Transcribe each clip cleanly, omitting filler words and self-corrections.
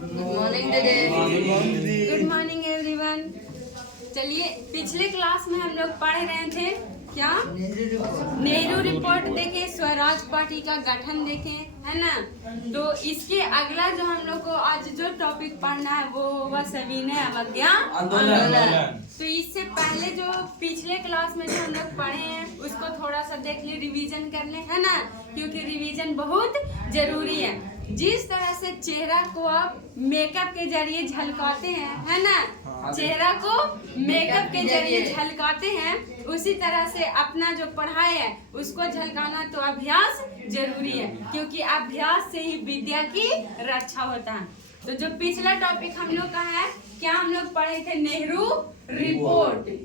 Good morning दीदी। Good morning everyone. चलिए, पिछले क्लास में हम लोग पढ़ रहे थे क्या? नेहरू रिपोर्ट देखे, स्वराज पार्टी का गठन देखे, है ना। तो इसके अगला जो हम लोग को आज जो टॉपिक पढ़ना है वो होगा सविनय अवज्ञा आंदोलन। तो इससे पहले जो पिछले क्लास में जो हम लोग पढ़े हैं उसको थोड़ा सा देख ले, रिवीजन कर ले, है ना, क्योंकि रिवीजन बहुत जरूरी है। जिस तरह से चेहरा को आप मेकअप के जरिए झलकाते हैं, है ना, चेहरा को मेकअप के जरिए झलकाते हैं, उसी तरह से अपना जो पढ़ाई है उसको झलकाना तो अभ्यास जरूरी है, क्योंकि अभ्यास से ही विद्या की रक्षा होता है। तो जो पिछला टॉपिक हम लोग का है क्या, हम लोग पढ़े थे नेहरू रिपोर्ट।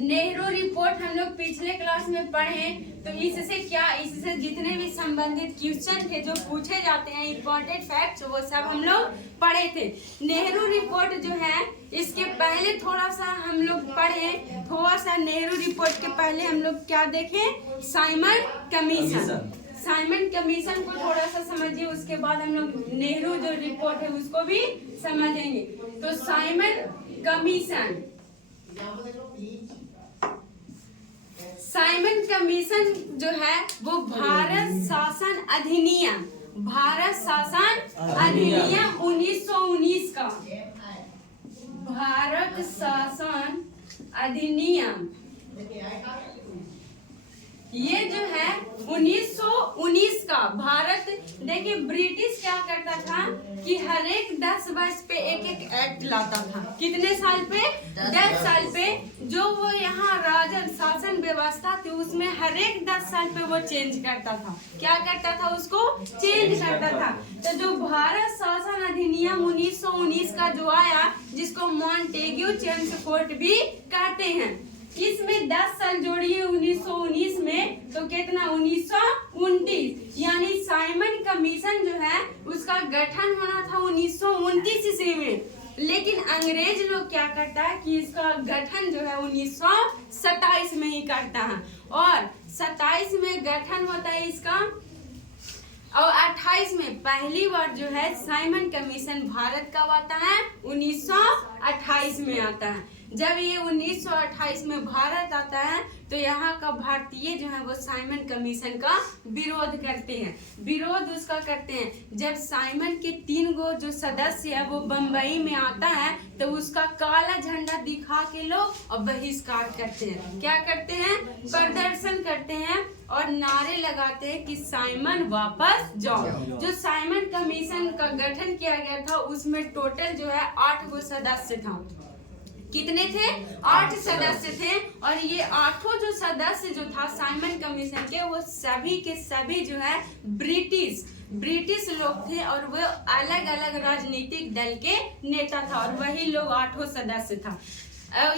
नेहरू रिपोर्ट हम लोग पिछले क्लास में पढ़े। तो इससे क्या, इससे जितने भी संबंधित क्वेश्चन थे जो पूछे जाते हैं, इम्पोर्टेंट फैक्ट्स, वो सब हम लोग पढ़े थे। नेहरू रिपोर्ट जो है इसके पहले थोड़ा सा हम लोग पढ़े, थोड़ा सा नेहरू रिपोर्ट के पहले हम लोग क्या देखें, साइमन कमीशन। साइमन कमीशन को थोड़ा सा समझिए, उसके बाद हम लोग नेहरू जो रिपोर्ट है उसको भी समझेंगे। तो साइमन कमीशन, साइमन कमीशन जो है वो भारत शासन अधिनियम, भारत शासन अधिनियम 1919 का, भारत शासन अधिनियम, ये जो है 1919 का। भारत, देखिए ब्रिटिश क्या करता था कि हर एक 10 वर्ष पे एक एक एक्ट लाता था। कितने साल पे? 10 साल पे। जो वो यहाँ राजा शासन व्यवस्था थी उसमें हर एक 10 साल पे वो चेंज करता था। क्या करता था? उसको चेंज करता था। तो जो भारत शासन अधिनियम 1919 का जो आया, जिसको मॉन्टेग्यू चेम्सफोर्ड भी कहते हैं, इसमें 10 साल जोड़िए 1919 में तो कितना, 1929। यानी साइमन कमीशन जो है उसका गठन होना था 1929 ईस्वी में, लेकिन अंग्रेज लोग क्या करता है कि इसका गठन जो है 1927 में ही करता है, और 27 में गठन होता है इसका, और 28 में पहली बार जो है साइमन कमीशन भारत कब आता है? 1928 में आता है। जब ये 1928 में भारत आता है तो यहाँ का भारतीय जो है वो साइमन कमीशन का विरोध करते हैं। विरोध उसका करते हैं जब साइमन के 3 गो जो सदस्य है वो बम्बई में आता है तो उसका काला झंडा दिखा के लोग और बहिष्कार करते हैं। क्या करते हैं? प्रदर्शन करते हैं और नारे लगाते हैं कि साइमन वापस जाओ। जो साइमन कमीशन का गठन किया गया था उसमें टोटल जो है 8 गो सदस्य था। कितने थे? 8 सदस्य थे। और ये 8 जो सदस्य जो था साइमन कमीशन के, वो सभी के सभी जो है ब्रिटिश लोग थे, और वो अलग अलग राजनीतिक दल के नेता था, और वही लोग 8 सदस्य था।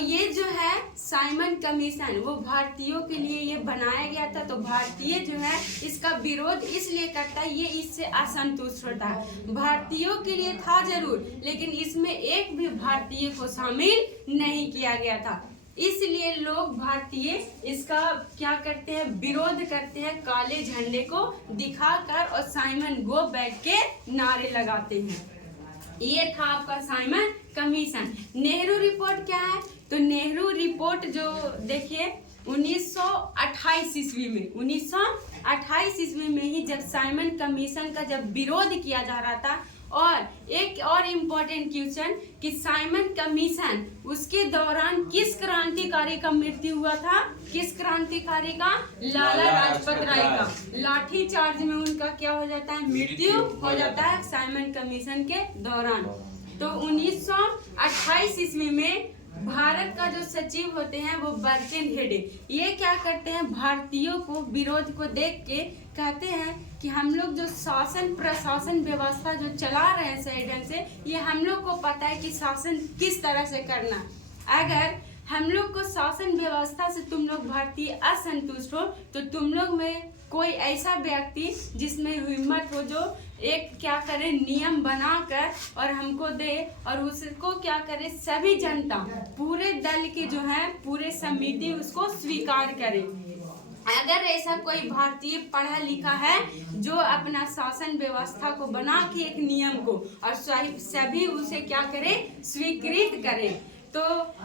ये जो है साइमन कमीशन वो भारतीयों के लिए ये बनाया गया था। तो भारतीय जो है इसका विरोध इसलिए करता है, ये इससे असंतुष्ट होता है। भारतीयों के लिए था जरूर, लेकिन इसमें एक भी भारतीय को शामिल नहीं किया गया था। इसलिए लोग भारतीय इसका क्या करते हैं? विरोध करते हैं, काले झंडे को दिखाकर, और साइमन गो बैक के नारे लगाते हैं। ये था आपका साइमन कमीशन। नेहरू रिपोर्ट क्या है? तो नेहरू रिपोर्ट जो देखिए 1928 ईस्वी में, 1928 ईस्वी में ही जब साइमन कमीशन का जब विरोध किया जा रहा था। और एक और इम्पोर्टेंट क्वेश्चन कि साइमन कमीशन उसके दौरान किस क्रांतिकारी का मृत्यु हुआ था? किस क्रांतिकारी का? लाला लाजपत राय का। लाठी चार्ज में उनका क्या हो जाता है? मृत्यु हो जाता है साइमन कमीशन के दौरान। तो 1928 ईस्वी में भारत का जो सचिव होते हैं वो बर्किनहेड, ये क्या करते हैं? भारतीयों को विरोध को देख के कहते हैं कि हम लोग जो शासन प्रशासन व्यवस्था जो चला रहे हैं सही ढंग से, ये हम लोग को पता है कि शासन किस तरह से करना। अगर हम लोग को शासन व्यवस्था से तुम लोग भारतीय असंतुष्ट हो तो तुम लोग में कोई ऐसा व्यक्ति जिसमें हिम्मत हो जो एक क्या करे, नियम बनाकर और हमको दे, और उसको क्या करे, सभी जनता पूरे दल के जो है पूरे समिति उसको स्वीकार करे। अगर ऐसा कोई भारतीय पढ़ा लिखा है जो अपना शासन व्यवस्था को बना के एक नियम को और सभी उसे क्या करे, स्वीकृत करे, तो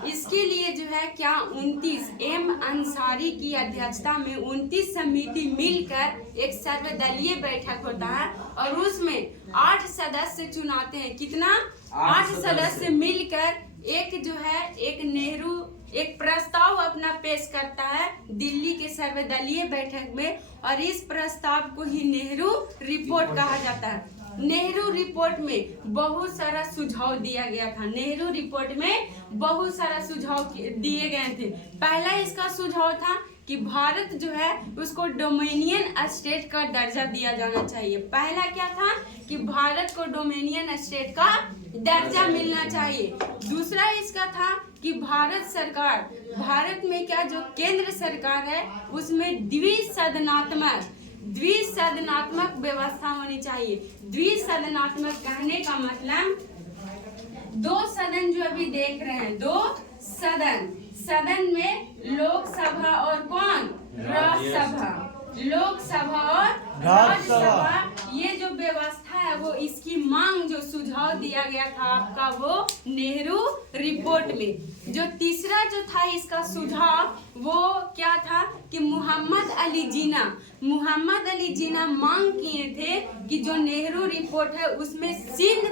इसके लिए जो है क्या 29 एम अंसारी की अध्यक्षता में 29 समिति मिलकर एक सर्वदलीय बैठक होता है और उसमें 8 सदस्य चुनाते हैं। कितना? 8 सदस्य मिलकर एक जो है नेहरू एक प्रस्ताव अपना पेश करता है दिल्ली के सर्वदलीय बैठक में और इस प्रस्ताव को ही नेहरू रिपोर्ट कहा जाता है। नेहरू रिपोर्ट में बहुत सारा सुझाव दिया गया था। नेहरू रिपोर्ट में बहुत सारा सुझाव दिए गए थे। पहला इसका सुझाव था कि भारत जो है उसको डोमिनियन स्टेट का दर्जा दिया जाना चाहिए। पहला क्या था कि भारत को डोमिनियन स्टेट का दर्जा मिलना चाहिए। दूसरा इसका था कि भारत में क्या जो केंद्र सरकार है उसमें द्विसदनात्मक व्यवस्था होनी चाहिए। द्विसदनात्मक कहने का मतलब 2 सदन जो अभी देख रहे हैं, 2 सदन में लोकसभा और कौन, राज्यसभा, लोकसभा और राज्यसभा, ये जो व्यवस्था है वो इसकी मांग जो सुझाव दिया गया था आपका वो नेहरू रिपोर्ट में। जो तीसरा जो था इसका सुझाव वो क्या था कि मोहम्मद अली जिन्ना मांग किए थे कि जो नेहरू रिपोर्ट है उसमें सिंध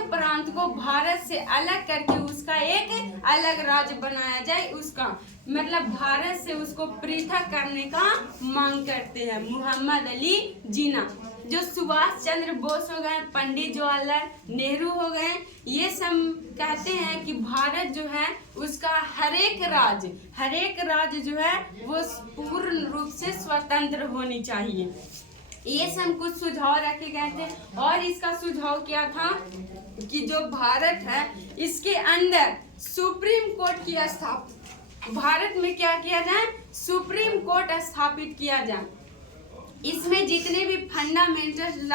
प्रांत को भारत से अलग करके उसका एक अलग राज्य बनाया जाए, उसका मतलब भारत से उसको पृथक करने का मांग करते हैं मोहम्मद अली जिन्ना। जो सुभाष चंद्र बोस हो गए, पंडित जवाहरलाल नेहरू हो गए, ये सब कहते हैं कि भारत जो है उसका हर एक राज्य जो है वो पूर्ण रूप से स्वतंत्र होनी चाहिए। ये सब कुछ सुझाव रखे गए थे। और इसका सुझाव क्या था कि जो भारत है इसके अंदर सुप्रीम कोर्ट की भारत में क्या किया जाए, सुप्रीम कोर्ट स्थापित किया जाए। इसमें जितने भी फंडामेंटल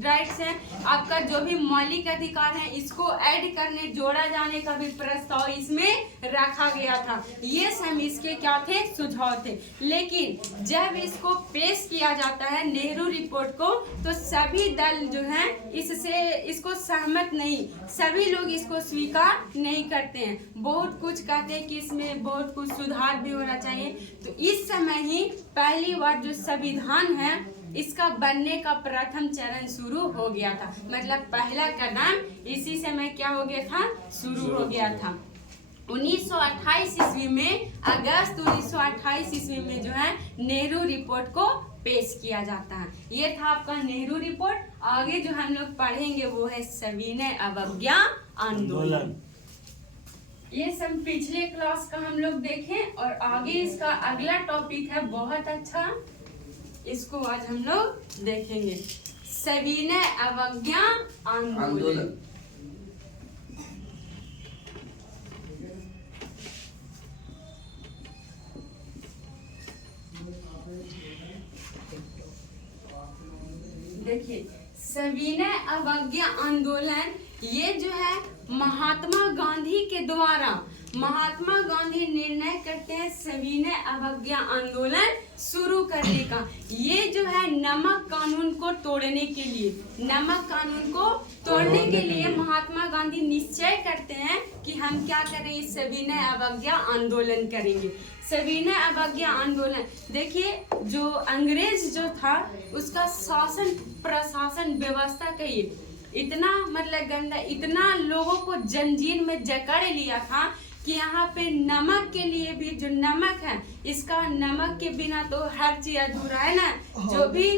राइट्स हैं, आपका जो भी मौलिक अधिकार है, इसको ऐड करने जोड़ा जाने का भी प्रस्ताव इसमें रखा गया था। ये सब इसके क्या थे, सुझाव थे। लेकिन जब इसको पेश किया जाता है नेहरू रिपोर्ट को तो सभी दल जो हैं इसको सहमत नहीं, सभी लोग इसको स्वीकार नहीं करते हैं। बहुत कुछ कहते हैं कि इसमें बहुत कुछ सुधार भी होना चाहिए। तो इस समय ही पहली बार जो संविधान है इसका बनने का प्रथम चरण शुरू हो गया था। मतलब पहला कदम इसी समय क्या हो गया था, शुरू हो गया था। 1928 ईस्वी में, अगस्त 1928 ईस्वी में जो है नेहरू रिपोर्ट को पेश किया जाता है। ये था आपका नेहरू रिपोर्ट। आगे जो हम लोग पढ़ेंगे वो है सविनय अवज्ञा आंदोलन। ये सब पिछले क्लास का हम लोग देखें और आगे इसका अगला टॉपिक है बहुत अच्छा, इसको आज हम लोग देखेंगे, सविनय अवज्ञा आंदोलन। देखिए सविनय अवज्ञा आंदोलन ये जो है महात्मा गांधी के द्वारा, महात्मा गांधी निर्णय करते हैं सविनय अवज्ञा आंदोलन शुरू करने का। ये जो है नमक कानून को तोड़ने के लिए, नमक कानून को तोड़ने के लिए महात्मा गांधी निश्चय करते हैं कि हम क्या करें, सविनय अवज्ञा आंदोलन करेंगे। सविनय अवज्ञा आंदोलन, देखिए जो अंग्रेज जो था उसका शासन प्रशासन व्यवस्था कहिए इतना मतलब गंदा, इतना लोगों को जंजीर में जकड़ लिया था कि यहाँ पे नमक के लिए भी, जो नमक है इसका, नमक के बिना तो हर चीज अधूरा है ना। जो भी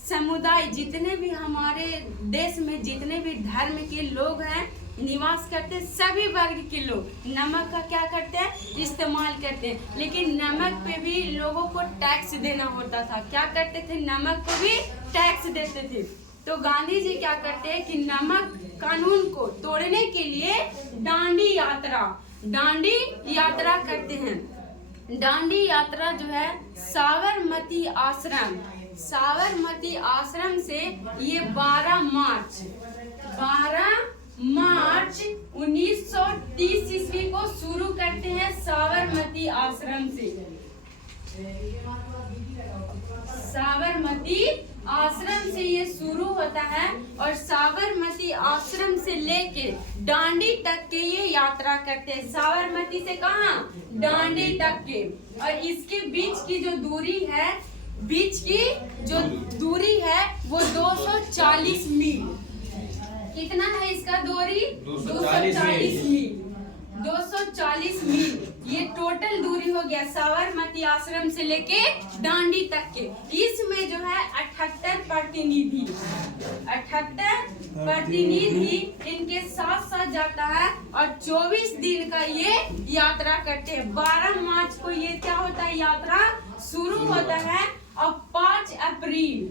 समुदाय, जितने भी हमारे देश में जितने भी धर्म के लोग हैं निवास करते, सभी वर्ग के लोग नमक का क्या करते हैं, इस्तेमाल करते हैं। लेकिन नमक पे भी लोगों को टैक्स देना होता था। क्या करते थे, नमक को भी टैक्स देते थे। तो गांधी जी क्या करते हैं कि नमक कानून को तोड़ने के लिए दांडी यात्रा करते हैं। दांडी यात्रा जो है साबरमती आश्रम से ये 12 मार्च 1930 ईस्वी को शुरू करते हैं साबरमती आश्रम से। साबरमती आश्रम से ये शुरू होता है और साबरमती आश्रम से लेके दांडी तक के ये यात्रा करते हैं। साबरमती से कहाँ? दांडी तक के। और इसके बीच की जो दूरी है, वो 240 मील। कितना है इसका दूरी? 240 मील। 240 मील ये टोटल दूरी हो गया साबरमती आश्रम से लेके दांडी तक के। इसमें जो है 78 प्रतिनिधि इनके साथ साथ जाता है और 24 दिन का ये यात्रा करते हैं। 12 मार्च को ये क्या होता है? यात्रा शुरू होता है और 5 अप्रैल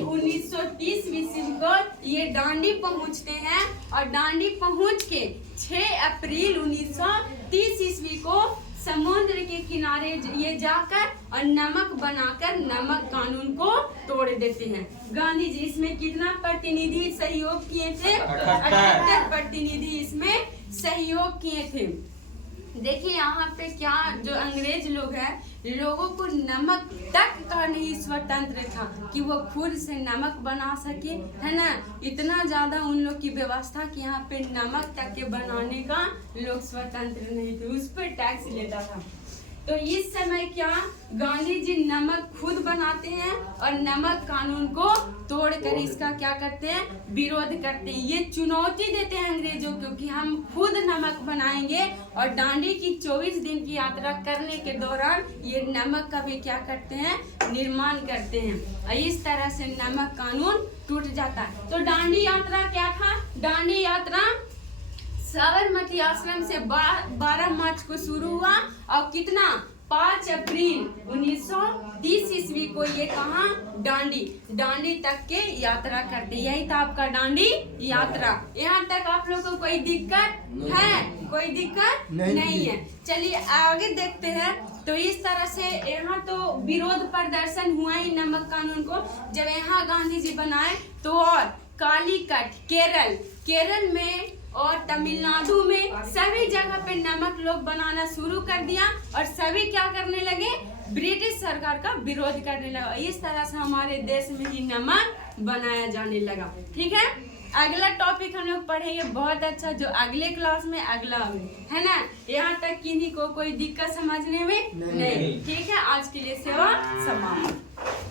1930 ईस्वी को ये दांडी पहुंचते हैं और दांडी पहुंच के 6 अप्रैल 1930 ईस्वी को समुद्र के किनारे ये जाकर और नमक बनाकर नमक कानून को तोड़ देते हैं। गांधी जी इसमें कितना प्रतिनिधि सहयोग किए थे? 78 प्रतिनिधि इसमें सहयोग किए थे। देखिए यहाँ पे क्या जो अंग्रेज लोग हैं, लोगों को नमक तक का नहीं स्वतंत्र था कि वो खुद से नमक बना सके, है ना। इतना ज्यादा उन लोग की व्यवस्था कि यहाँ पे नमक तक के बनाने का लोग स्वतंत्र नहीं थे, उस पर टैक्स लेता था। तो इस समय क्या गांधी जी नमक खुद बनाते हैं और नमक कानून को तोड़कर इसका क्या करते हैं? विरोध करते हैं। ये चुनौती देते हैं अंग्रेजों को कि हम खुद नमक बनाएंगे और दांडी की 24 दिन की यात्रा करने के दौरान ये नमक का भी क्या करते हैं? निर्माण करते हैं और इस तरह से नमक कानून टूट जाता है। तो दांडी यात्रा क्या था? दांडी यात्रा साबरमती आश्रम से 12 मार्च को शुरू हुआ और कितना? 5 अप्रैल 1930 ईस्वी को ये कहाँ? दांडी तक के यात्रा करते। यही था आपका दांडी यात्रा। यहाँ तक आप लोग को कोई दिक्कत है? कोई दिक्कत नहीं है। चलिए आगे देखते हैं। तो इस तरह से यहाँ तो विरोध प्रदर्शन हुआ ही नमक कानून को। जब यहाँ गांधी जी बनाए तो और कालीकट केरल में और तमिलनाडु में सभी जगह पे नमक लोग बनाना शुरू कर दिया और सभी क्या करने लगे? ब्रिटिश सरकार का विरोध करने लगा। इस तरह से हमारे देश में ही नमक बनाया जाने लगा। ठीक है, अगला टॉपिक हम लोग पढ़ेंगे बहुत अच्छा, जो अगले क्लास में अगला है ना। यहाँ तक किन्हीं को कोई दिक्कत समझने में नहीं। ठीक है, आज के लिए सेवा समाप्त।